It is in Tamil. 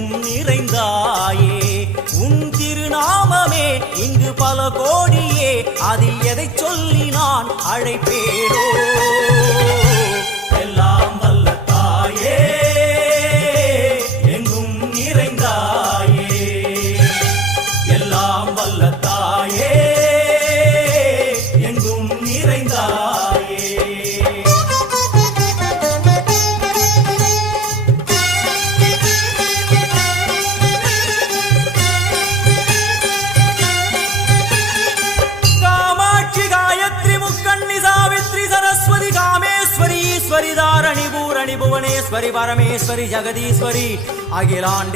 எங்கும் நிறைந்தாயே உன் திருநாமமே இங்கு பல கோடியே அதில் எதை சொல்லி நான் அழைப்பேனோ எல்லாம் வல்ல தாயே எங்கும் நிறைந்தாயே எல்லாம் வல்ல தாயே எங்கும் நிறைந்தாயே ईश्वरी धारणी भूरणी भुवनेश्वरी परमेश्वरी जगदीश्वरी अखिलांड